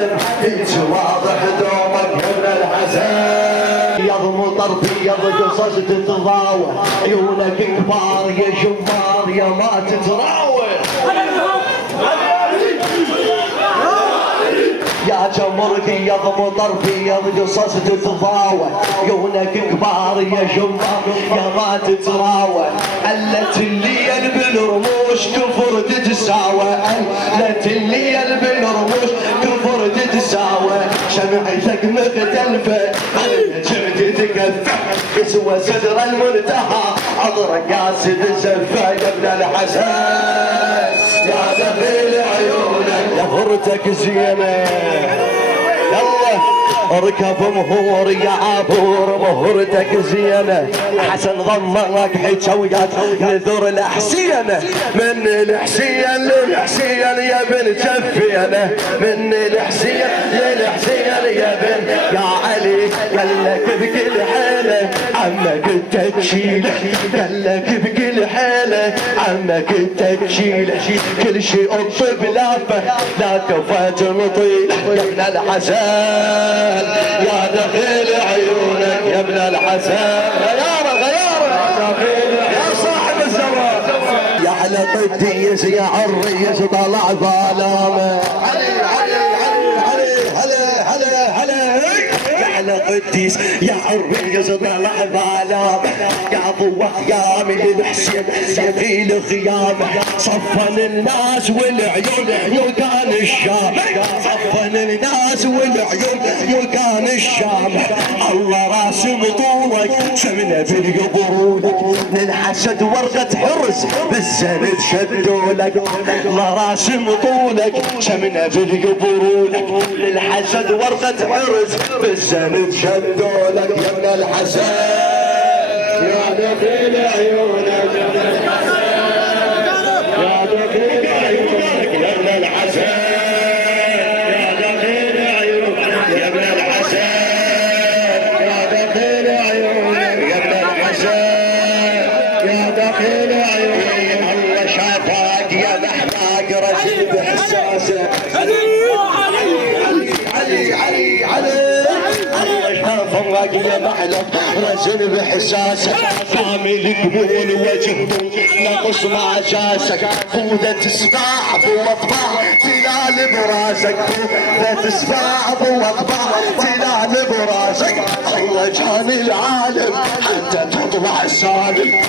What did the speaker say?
انت واضح دومك من الحزن يضم طرفي قصص تتضاوى عيونك كبار يا جمار يا ما تتراوى يا جمرتي يضم طرفي قصص تتضاوى عيونك كبار يا جمار يا ما تتراوى قلت الليل بالرموش كفر تتساوى قلت الليل بالرموش كفر تتساوى شمعتك مختلفة عن النجم تتكفى يسوى صدر المنتهى عطرك قاسد زفة يا ابن الحسن يا دخيل عيونك يا فرتك زينة يلا اركب مهور يا عبور مهورتك زينة حسن ضمك حجويات نذور الحسينة من الحسين للحسين يا بن جفينة من الحسين للحسين يا بن يا علي قال لك بكل حالة عمك انت تشيله قال لك بكل حالة عمك انت تشيله كل شيء الطب لافه لا كفاة نطيله يا ابن الحسن يا دخيل عيونك يا ابن الحسن غياره يا صاحب الزمان يا على قديس يا عريس طلع ظلامه على قديس يا عريس طلع ظلامه يا ابو خيام الحسين سفيل خيامه صفن الناس والعيون مكان الشام صفن الناس والعيون مكان الشام الله راسم طولك شمنا بالقبرونك للحسد ورقة حرز بالزند شدولك الله راسم طولك شمنا بالقبرونك للحسد ورقة حرز بالزند شدولك يا ابن الحسن يا دخيل عيونك يا دخيل عيونك يا ابن الحسن يا دخيل عيونك يا ابن الحسن يا دخيل عيونك يا ابن الحسن يا دخيل عيونك الله شافاك يا محلاك رجل بحساسك فراق يا معلم رجل بحساسك كامل قبول وجه نقص مع جاسك فوذة سباع بوطبع تلال براسك فوذة سباع بوطبع تلال براسك الله جاني العالم حتى تطلع سالم